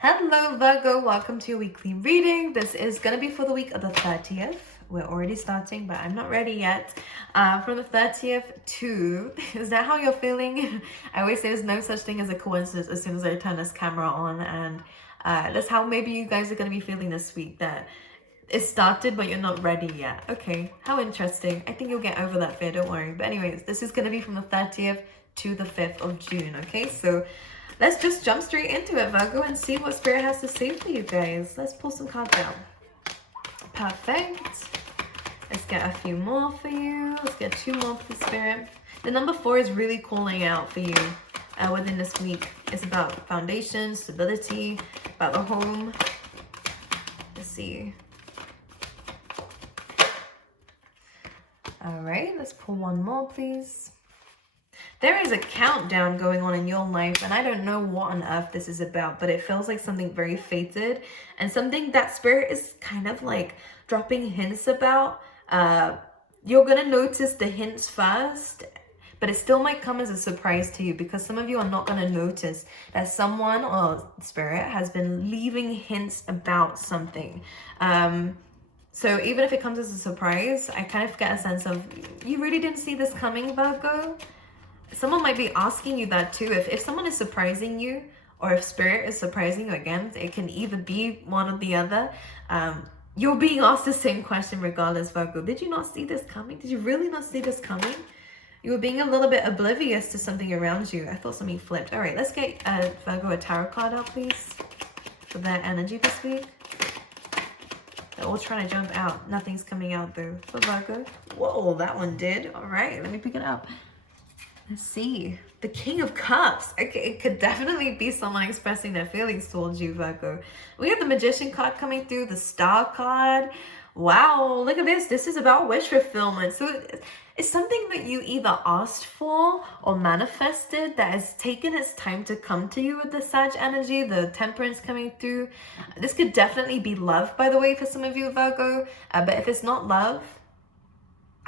Hello Virgo, welcome to your weekly reading. This is going to be for the week of the 30th. We're already starting, but I'm not ready yet. From the 30th to, is that how you're feeling? I always say there's no such thing as a coincidence as soon as I turn this camera on, and that's how maybe you guys are going to be feeling this week, that it started but you're not ready yet. Okay, how interesting. I think you'll get over that fear, don't worry. But anyways, this is going to be from the 30th to the 5th of June, okay? So let's just jump straight into it, Virgo, and see what Spirit has to say for you guys. Let's pull some cards down. Perfect. Let's get a few more for you. Let's get 2 more for Spirit. The number 4 is really calling out for you within this week. It's about foundation, stability, about the home. Let's see. All right, let's pull one more, please. There is a countdown going on in your life, and I don't know what on earth this is about, but it feels like something very fated and something that Spirit is kind of like dropping hints about. You're going to notice the hints first, but it still might come as a surprise to you because some of you are not going to notice that someone or Spirit has been leaving hints about something. So even if it comes as a surprise, I kind of get a sense of you really didn't see this coming, Virgo. Someone might be asking you that too. If someone is surprising you, or if Spirit is surprising you, again, it can either be one or the other. You're being asked the same question regardless, Virgo. Did you not see this coming? Did you really not see this coming? You were being a little bit oblivious to something around you. I thought something flipped. All right, let's get Virgo a tarot card out, please, for their energy this week. They're all trying to jump out. Nothing's coming out though for Virgo. Whoa, that one did. All right, let me pick it up. Let's see. The King of Cups. Okay, it could definitely be someone expressing their feelings towards you, Virgo. We have the Magician card coming through, the Star card. Wow, look at this. This is about wish fulfillment. So it's something that you either asked for or manifested that has taken its time to come to you with the Sag energy, the Temperance coming through. This could definitely be love, by the way, for some of you, Virgo. But if it's not love,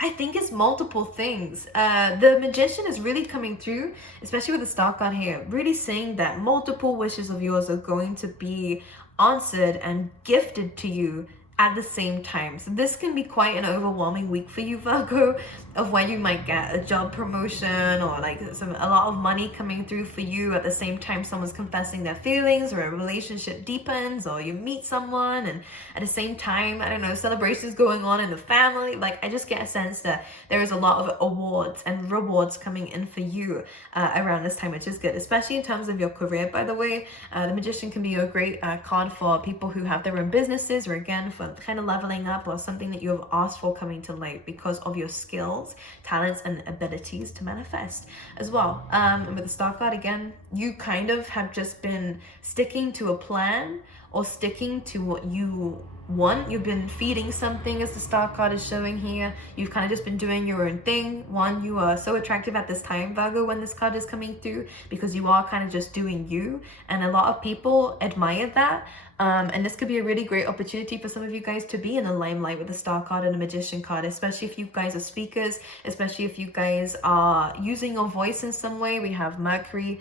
I think it's multiple things. The Magician is really coming through, especially with the Star card here, really saying that multiple wishes of yours are going to be answered and gifted to you at the same time. So this can be quite an overwhelming week for you, Virgo, of where you might get a job promotion or like a lot of money coming through for you. At the same time, someone's confessing their feelings, or a relationship deepens, or you meet someone, and at the same time, I don't know, celebrations going on in the family. Like, I just get a sense that there is a lot of awards and rewards coming in for you around this time, which is good, especially in terms of your career, by the way. The Magician can be a great card for people who have their own businesses, or again, for kind of leveling up, or something that you have asked for coming to light because of your skills, talents, and abilities to manifest as well. And with the Star card, again, you kind of have just been sticking to a plan or sticking to what you want. You've been feeding something, as the Star card is showing here. You've kind of just been doing your own thing. One, you are so attractive at this time, Virgo, when this card is coming through, because you are kind of just doing you, and a lot of people admire that. And this could be a really great opportunity for some of you guys to be in the limelight with the Star card and the Magician card, especially if you guys are speakers, especially if you guys are using your voice in some way. We have Mercury.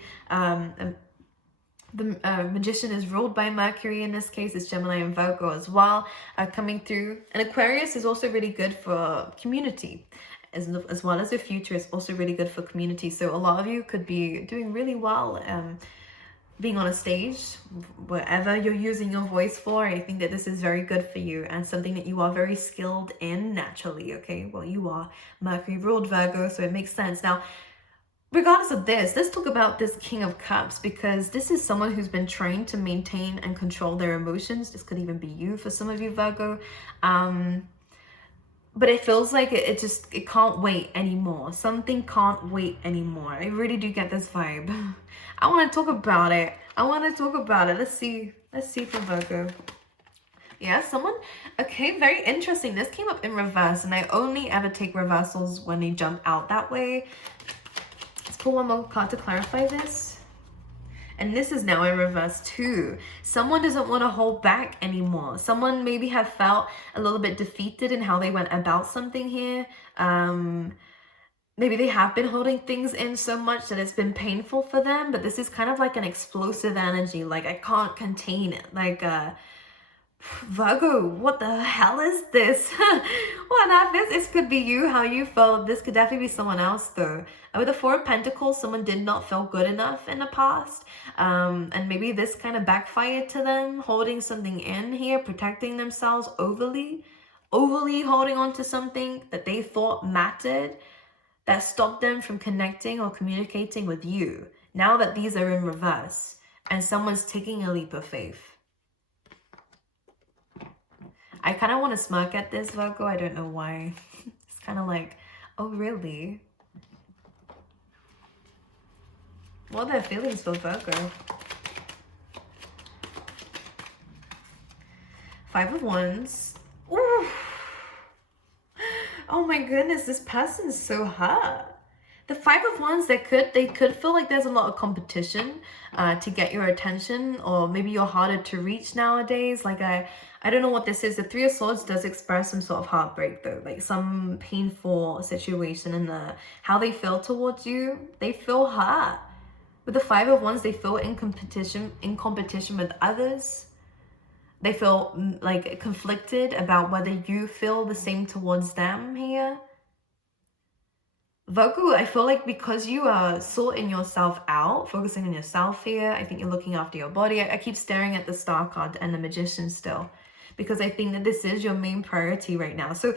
The Magician is ruled by Mercury in this case. It's Gemini and Virgo as well coming through. And Aquarius is also really good for community. As well as the future, is also really good for community. So a lot of you could be doing really well being on a stage, wherever you're using your voice for. I think that this is very good for you and something that you are very skilled in naturally, okay? Well, you are Mercury ruled, Virgo, so it makes sense. Now, regardless of this, let's talk about this King of Cups, because this is someone who's been trained to maintain and control their emotions. This could even be you for some of you, Virgo. But it feels like it can't wait anymore. Something can't wait anymore. I really do get this vibe. I want to talk about it. Let's see for Virgo. Yeah, someone, okay, very interesting. This came up in reverse, and I only ever take reversals when they jump out that way. Let's pull one more card to clarify this. And this is now in reverse too. Someone doesn't want to hold back anymore. Someone maybe have felt a little bit defeated in how they went about something here. maybe they have been holding things in so much that it's been painful for them, but this is kind of like an explosive energy. Like, I can't contain it. Like, Virgo, what the hell is this? What happened? This could be you, how you felt. This could definitely be someone else, though. With the Four of Pentacles, someone did not feel good enough in the past. And maybe this kind of backfired to them, holding something in here, protecting themselves overly holding on to something that they thought mattered, that stopped them from connecting or communicating with you. Now that these are in reverse and someone's taking a leap of faith. I kind of want to smirk at this, Virgo. I don't know why. It's kind of like, oh, really? What are their feelings for Virgo? Five of Wands. Ooh. Oh my goodness, this person's so hurt. The Five of Wands, they could feel like there's a lot of competition to get your attention, or maybe you're harder to reach nowadays. Like, I don't know what this is. The Three of Swords does express some sort of heartbreak, though, like some painful situation, and how they feel towards you. They feel hurt. With the Five of Wands, they feel in competition with others. They feel like conflicted about whether you feel the same towards them here. Virgo, I feel like because you are sorting yourself out, focusing on yourself here, I think you're looking after your body. I keep staring at the Star card and the Magician still, because I think that this is your main priority right now. So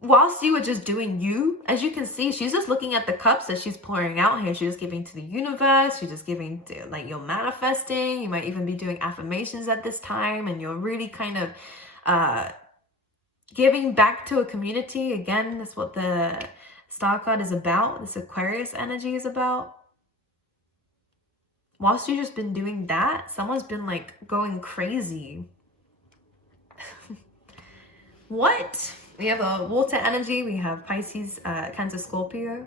whilst you were just doing you, as you can see, she's just looking at the cups that she's pouring out here. She's just giving to the universe. She's just giving to, like, you're manifesting. You might even be doing affirmations at this time, and you're really kind of giving back to a community. Again, that's what the Star card is about. This Aquarius energy is about. Whilst you've just been doing that, someone's been like going crazy. What? We have a water energy. We have Pisces, Cancer, Scorpio.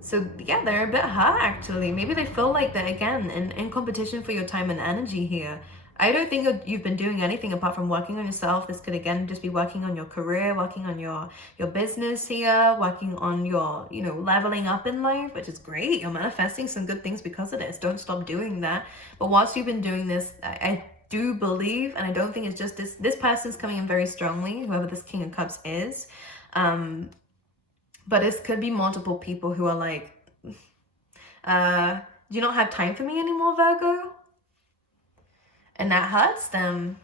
So yeah, they're a bit hurt actually. Maybe they feel like they're again in competition for your time and energy here. I don't think you've been doing anything apart from working on yourself. This could again just be working on your career, working on your business here, working on your, you know, leveling up in life, which is great. You're manifesting some good things because of this. Don't stop doing that. But whilst you've been doing this, I do believe, and I don't think it's just this person's coming in very strongly, whoever this King of Cups is. But this could be multiple people who are like, do you not have time for me anymore, Virgo? And that hurts them.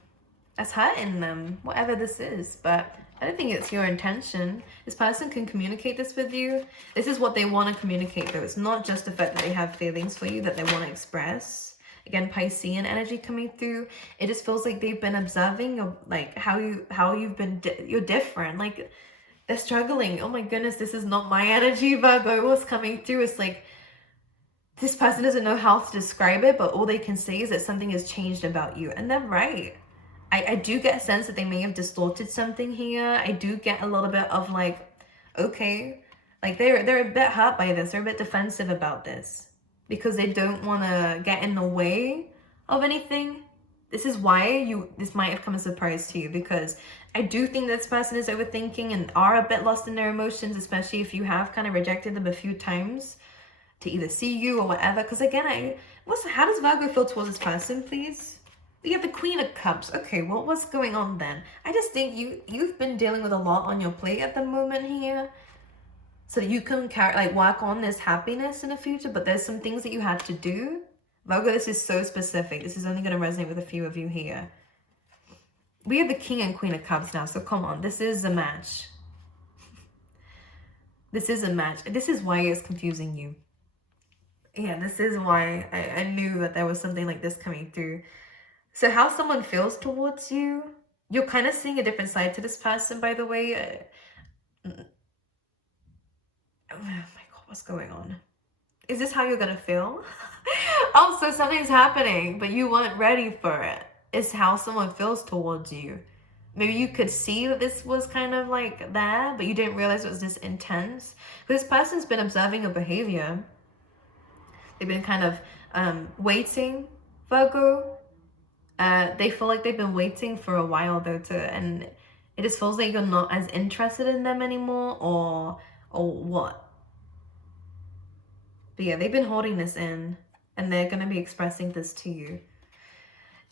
That's hurting them, whatever this is. But I don't think it's your intention. This person can communicate this with you. This is what they want to communicate, though. It's not just the fact that they have feelings for you that they want to express. Again, Piscean energy coming through. It just feels like they've been observing, like, how you've been, you're different. Like, they're struggling. Oh my goodness, this is not my energy, Virgo. What's coming through? It's like, this person doesn't know how to describe it, but all they can say is that something has changed about you. And they're right. I do get a sense that they may have distorted something here. I do get a little bit of like, okay, like they're a bit hurt by this. They're a bit defensive about this because they don't want to get in the way of anything. This is why this might have come as a surprise to you, because I do think this person is overthinking and are a bit lost in their emotions, especially if you have kind of rejected them a few times to either see you or whatever. Because again, how does Virgo feel towards this person, please? We have the Queen of Cups. Okay, well, what's going on then? I just think you've been dealing with a lot on your plate at the moment here, so that you can work on this happiness in the future. But there's some things that you had to do. Virgo, this is so specific. This is only going to resonate with a few of you here. We have the King and Queen of Cups now, so come on. This is a match. This is a match. This is why it's confusing you. Yeah, this is why I knew that there was something like this coming through. So how someone feels towards you, you're kind of seeing a different side to this person, by the way. Oh my God, what's going on? Is this how you're going to feel? Oh, so something's happening, but you weren't ready for it. It's how someone feels towards you. Maybe you could see that this was kind of like there, but you didn't realize it was this intense. This person's been observing your behavior. They've been kind of waiting, Virgo. They feel like they've been waiting for a while, though, and it just feels like you're not as interested in them anymore, or or what? But yeah, they've been holding this in, and they're going to be expressing this to you.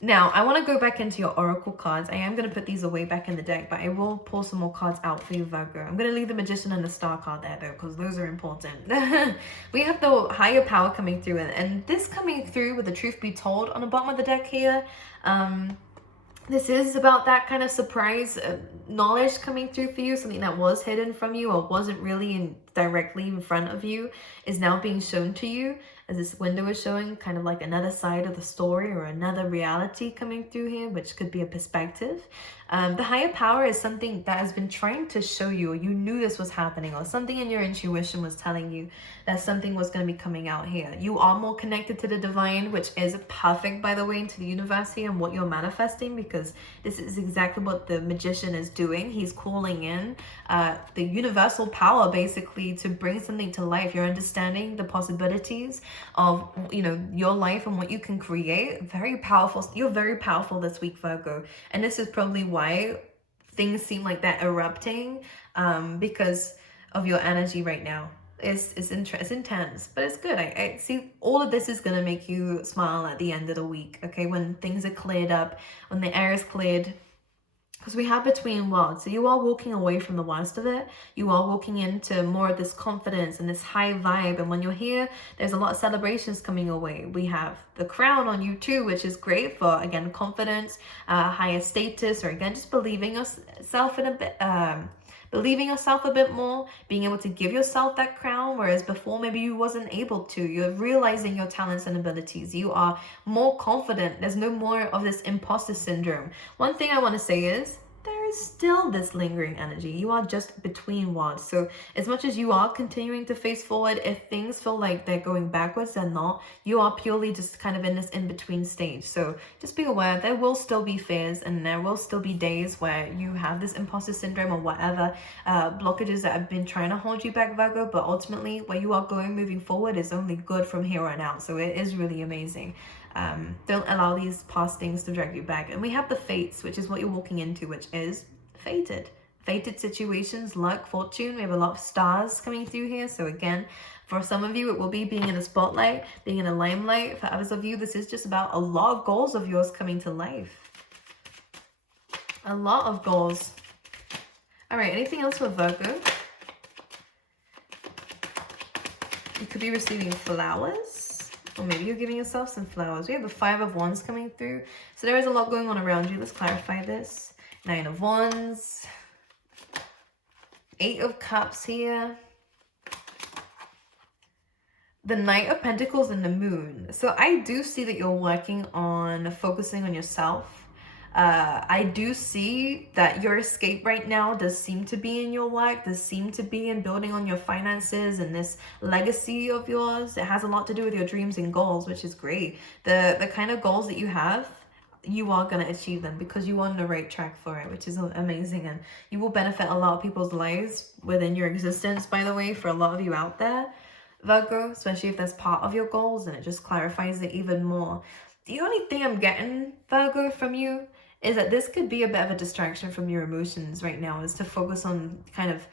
Now, I want to go back into your oracle cards. I am going to put these away back in the deck, but I will pull some more cards out for you, Virgo. I'm going to leave the Magician and the Star card there, though, because those are important. We have the higher power coming through, and this coming through with the truth be told on the bottom of the deck here. This is about that kind of surprise knowledge coming through for you. Something that was hidden from you or wasn't really directly in front of you is now being shown to you, as this window is showing kind of like another side of the story or another reality coming through here, which could be a perspective. The higher power is something that has been trying to show you, or you knew this was happening, or something in your intuition was telling you that something was going to be coming out here. You are more connected to the divine, which is perfect, by the way, into the universe here and what you're manifesting, because this is exactly what the Magician is doing. He's calling in the universal power, basically, to bring something to life. You're understanding the possibilities of, you know, your life and what you can create. Very powerful. You're very powerful this week, Virgo, and this is probably why things seem like they're erupting, because of your energy right now. It's intense, but it's good. I see all of this is going to make you smile at the end of the week, okay, when things are cleared up, when the air is cleared. Because we have between worlds. So you are walking away from the worst of it. You are walking into more of this confidence and this high vibe. And when you're here, there's a lot of celebrations coming your way. We have the crown on you too, which is great for, again, confidence, higher status, or again, just believing yourself in a bit, believing yourself a bit more, being able to give yourself that crown, whereas before maybe you wasn't able to. You're realizing your talents and abilities. You are more confident. There's no more of this imposter syndrome. One thing I want to say is there is still this lingering energy. You are just between worlds. So as much as you are continuing to face forward, if things feel like they're going backwards, they're not. You are purely just kind of in this in-between stage. So just be aware there will still be fears, and there will still be days where you have this imposter syndrome or whatever blockages that have been trying to hold you back, Virgo. But ultimately, where you are going moving forward is only good from here on out. So it is really amazing. Don't allow these past things to drag you back. And we have the fates, which is what you're walking into, which is fated situations, luck, fortune. We have a lot of stars coming through here. So again, for some of you, it will be being in a spotlight, being in a limelight. For others of you, this is just about a lot of goals of yours coming to life. A lot of goals. All right, anything else for Virgo? You could be receiving flowers. Or maybe you're giving yourself some flowers. We have the 5 of Wands coming through. So there is a lot going on around you. Let's clarify this. 9 of Wands. 8 of Cups here. The Knight of Pentacles and the Moon. So I do see that you're working on focusing on yourself. I do see that your escape right now does seem to be in your work, does seem to be in building on your finances and this legacy of yours. It has a lot to do with your dreams and goals, which is great. The kind of goals that you have, you are going to achieve them because you are on the right track for it, which is amazing. And you will benefit a lot of people's lives within your existence, by the way, for a lot of you out there, Virgo, especially if that's part of your goals, and it just clarifies it even more. The only thing I'm getting, Virgo, from you is that this could be a bit of a distraction from your emotions right now, is to focus on kind of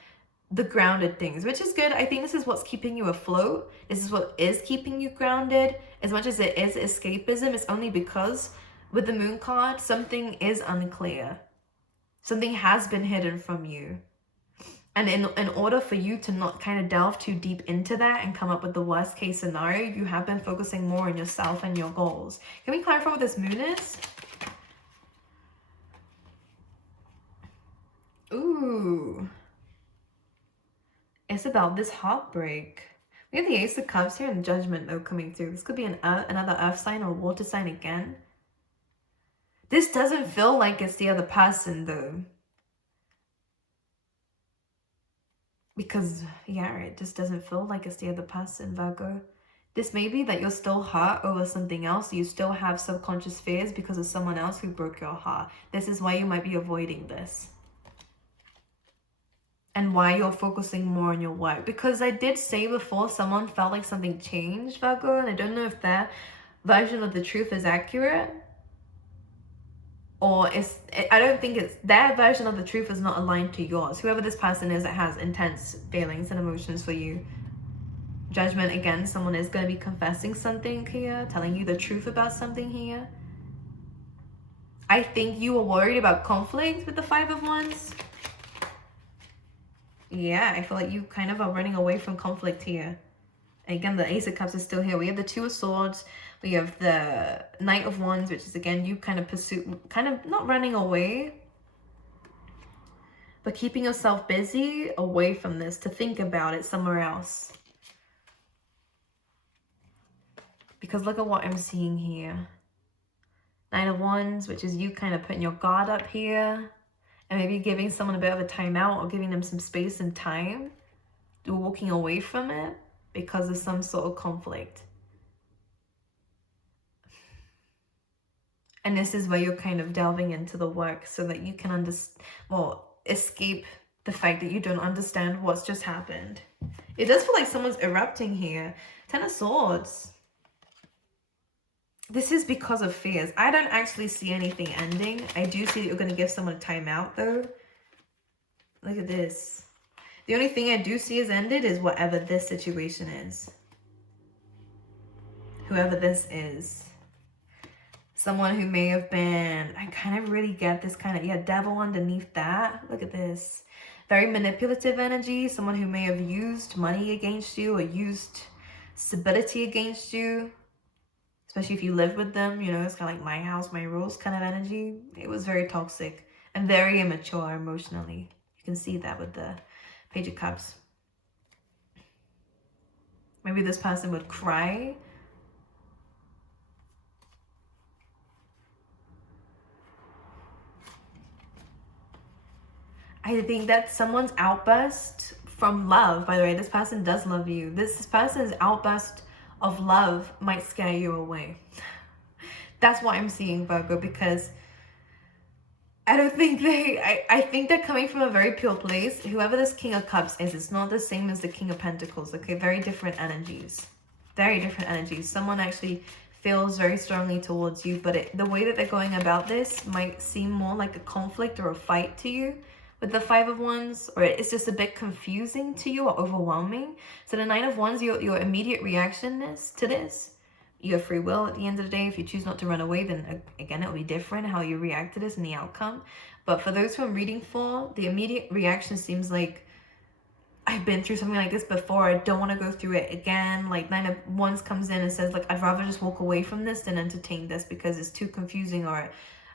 the grounded things, which is good. I think this is what's keeping you afloat. This is what is keeping you grounded. As much as it is escapism, it's only because with the Moon card, something is unclear. Something has been hidden from you. And in order for you to not kind of delve too deep into that and come up with the worst case scenario, you have been focusing more on yourself and your goals. Can we clarify what this Moon is? Ooh. It's about this heartbreak. We have the Ace of Cups here and Judgment, though, coming through. This could be another earth sign or water sign again. This doesn't feel like it's the other person, though. Because, yeah, it just doesn't feel like it's the other person, Virgo. This may be that you're still hurt over something else. You still have subconscious fears because of someone else who broke your heart. This is why you might be avoiding this. And why you're focusing more on your work. Because I did say before, someone felt like something changed, Virgo, and I don't know if their version of the truth is accurate. or I don't think it's their version of the truth is not aligned to yours. Whoever this person is that has intense feelings and emotions for you, judgment, again, someone is going to be confessing something here, telling you the truth about something here. I think you were worried about conflict with the Five of Wands. Yeah, I feel like you kind of are running away from conflict here. Again, the Ace of Cups is still here. We have the Two of Swords. We have the Knight of Wands, which is, again, you kind of not running away, but keeping yourself busy away from this to think about it somewhere else. Because look at what I'm seeing here. Nine of Wands, which is you kind of putting your guard up here and maybe giving someone a bit of a timeout or giving them some space and time. You're walking away from it because of some sort of conflict. And this is where you're kind of delving into the work so that you can escape the fact that you don't understand what's just happened. It does feel like someone's erupting here. Ten of Swords. This is because of fears. I don't actually see anything ending. I do see that you're going to give someone a timeout, though. Look at this. The only thing I do see is ended is whatever this situation is. Whoever this is. Someone who may have been, I kind of really get this kind of, yeah, devil underneath that. Look at this. Very manipulative energy. Someone who may have used money against you or used stability against you. Especially if you live with them, you know, it's kind of like my house, my rules kind of energy. It was very toxic and very immature emotionally. You can see that with the Page of Cups. Maybe this person would cry. I think that someone's outburst from love, by the way, this person does love you. This person's outburst of love might scare you away. That's what I'm seeing, Virgo, because I don't think I think they're coming from a very pure place. Whoever this King of Cups is, it's not the same as the King of Pentacles, okay? Very different energies. Very different energies. Someone actually feels very strongly towards you, but the way that they're going about this might seem more like a conflict or a fight to you with the Five of Wands, or it's just a bit confusing to you or overwhelming. So the Nine of Wands, your immediate reaction is to this. You have free will at the end of the day. If you choose not to run away, then again, it'll be different how you react to this and the outcome. But for those who I'm reading for, the immediate reaction seems like, I've been through something like this before. I don't want to go through it again. Like Nine of Wands comes in and says, like, I'd rather just walk away from this than entertain this because it's too confusing, or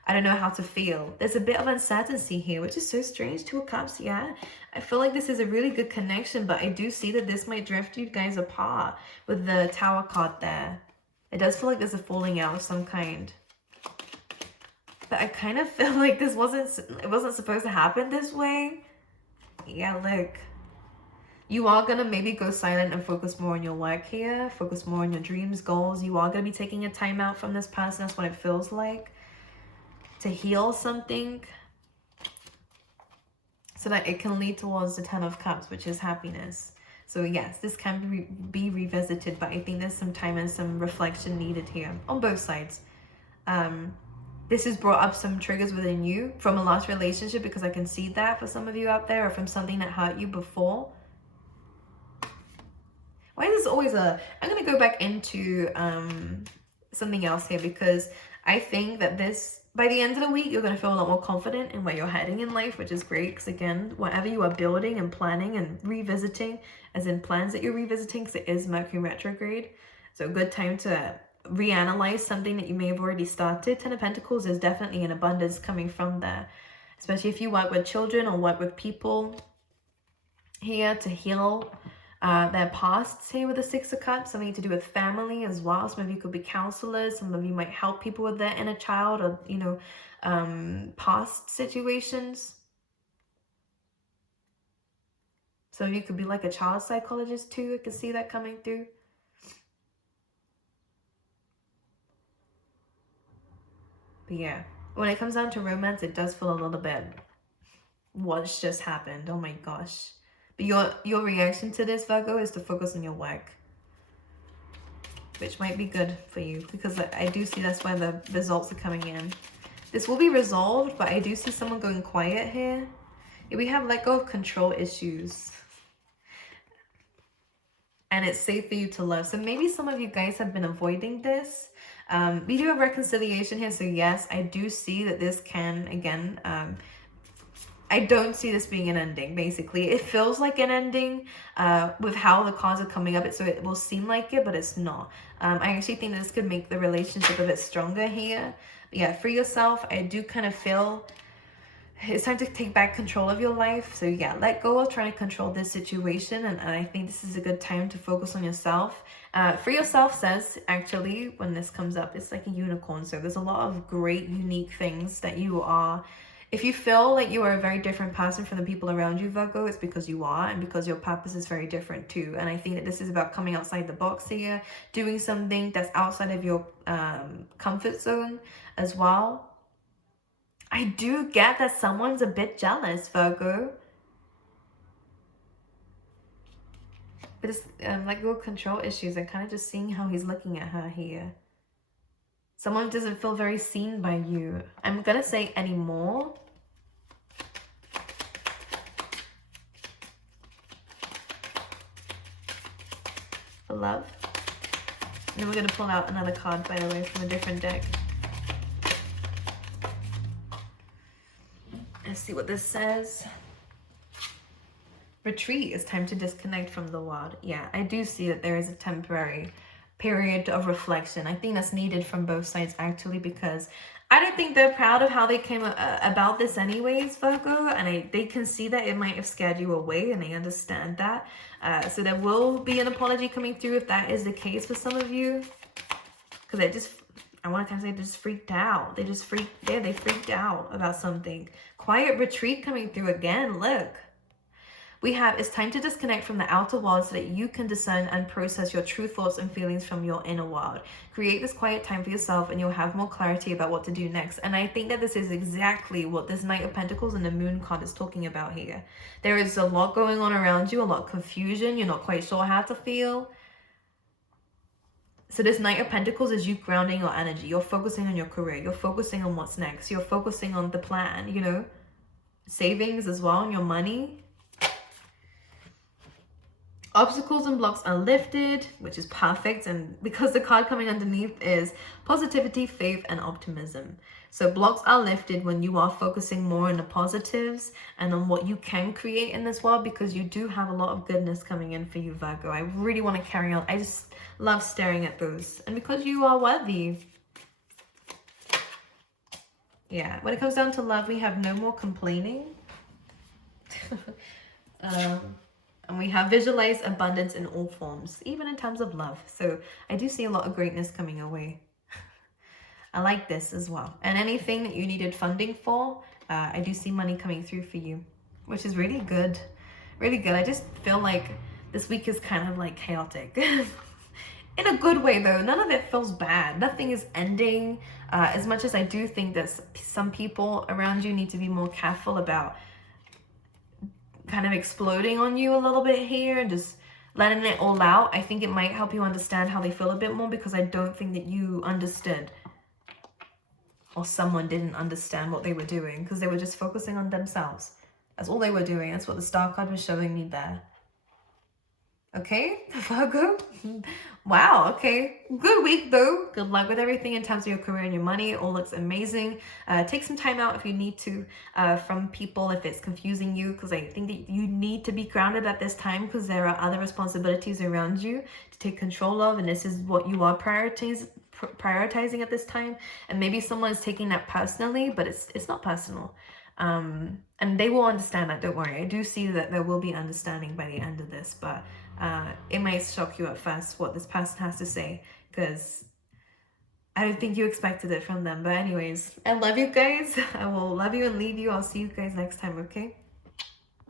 I don't know how to feel. There's a bit of uncertainty here, which is so strange. Two of Cups, yeah. I feel like this is a really good connection, but I do see that this might drift you guys apart with the Tower card there. It does feel like there's a falling out of some kind. But I kind of feel like it wasn't supposed to happen this way. Yeah, look. You are going to maybe go silent and focus more on your work here. Focus more on your dreams, goals. You are going to be taking a time out from this person. That's what it feels like. To heal something. So that it can lead towards the Ten of Cups, which is happiness. So yes, this can be revisited, but I think there's some time and some reflection needed here on both sides. This has brought up some triggers within you from a last relationship, because I can see that for some of you out there, or from something that hurt you before. Why is this always I'm going to go back into something else here, because I think that this, by the end of the week, you're going to feel a lot more confident in where you're heading in life, which is great. Because again, whatever you are building and planning and revisiting, as in plans that you're revisiting, because it is Mercury retrograde. So a good time to reanalyze something that you may have already started. Ten of Pentacles is definitely an abundance coming from there. Especially if you work with children or work with people here to heal their pasts here with the Six of Cups, something to do with family as well. Some of you could be counselors. Some of you might help people with their inner child, or, you know, past situations. Some of you could be like a child psychologist too. I can see that coming through. But yeah, when it comes down to romance, it does feel a little bit, what's just happened? Oh my gosh. But your reaction to this, Virgo, is to focus on your work, which might be good for you, because I do see that's why the results are coming in. This will be resolved, but I do see someone going quiet here. We have let go of control issues. And it's safe for you to love. So maybe some of you guys have been avoiding this. We do have reconciliation here. So yes, I do see that this can, again, I don't see this being an ending, basically. It feels like an ending with how the cards are coming up. So it will seem like it, but it's not. I actually think this could make the relationship a bit stronger here. But yeah, for yourself, I do kind of feel it's time to take back control of your life. So yeah, let go of trying to control this situation. And I think this is a good time to focus on yourself. For yourself says, actually, when this comes up, it's like a unicorn. So there's a lot of great, unique things that you are. If you feel like you are a very different person from the people around you, Virgo, it's because you are, and because your purpose is very different too. And I think that this is about coming outside the box here, doing something that's outside of your comfort zone as well. I do get that someone's a bit jealous, Virgo. But it's like your control issues. I'm kind of just seeing how he's looking at her here. Someone doesn't feel very seen by you. I'm going to say anymore. For love. And then we're going to pull out another card, by the way, from a different deck. Let's see what this says. Retreat. It's time to disconnect from the world. Yeah, I do see that there is a temporary period of reflection. I think that's needed from both sides, actually, because I don't think they're proud of how they came about this anyways, Virgo, and they can see that it might have scared you away, and they understand that. So there will be an apology coming through if that is the case for some of you, because I want to kind of say they just freaked out. They freaked out about something. Quiet retreat coming through again. Look. We have, it's time to disconnect from the outer world so that you can discern and process your true thoughts and feelings from your inner world. Create this quiet time for yourself and you'll have more clarity about what to do next. And I think that this is exactly what this Knight of Pentacles and the Moon card is talking about here. There is a lot going on around you, a lot of confusion. You're not quite sure how to feel. So this Knight of Pentacles is you grounding your energy. You're focusing on your career. You're focusing on what's next. You're focusing on the plan, you know, savings as well, and your money. Obstacles and blocks are lifted, which is perfect. And because the card coming underneath is positivity, faith, and optimism. So blocks are lifted when you are focusing more on the positives and on what you can create in this world, because you do have a lot of goodness coming in for you, Virgo. I really want to carry on. I just love staring at those. And because you are worthy. Yeah, when it comes down to love, we have no more complaining. And we have visualized abundance in all forms, even in terms of love. So I do see a lot of greatness coming your way. I like this as well. And anything that you needed funding for, I do see money coming through for you, which is really good. Really good. I just feel like this week is kind of like chaotic. In a good way, though. None of it feels bad. Nothing is ending. As much as I do think that some people around you need to be more careful about kind of exploding on you a little bit here and just letting it all out. I think it might help you understand how they feel a bit more, because I don't think that you understood, or someone didn't understand what they were doing, because they were just focusing on themselves. That's all they were doing. That's what the star card was showing me there. Okay, Virgo? Wow, okay. Good week, though. Good luck with everything in terms of your career and your money. It all looks amazing. Take some time out if you need to from people, if it's confusing you, because I think that you need to be grounded at this time, because there are other responsibilities around you to take control of, and this is what you are prioritizing at this time. And maybe someone is taking that personally, but it's not personal. And they will understand that, don't worry. I do see that there will be understanding by the end of this, but it might shock you at first what this person has to say, because I don't think you expected it from them. But anyways, I love you guys. I will love you and leave you. I'll see you guys next time, okay?